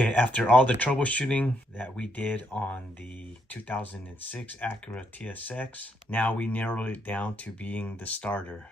Okay, after all the troubleshooting that we did on the 2006 Acura TSX, now we narrowed it down to being the starter.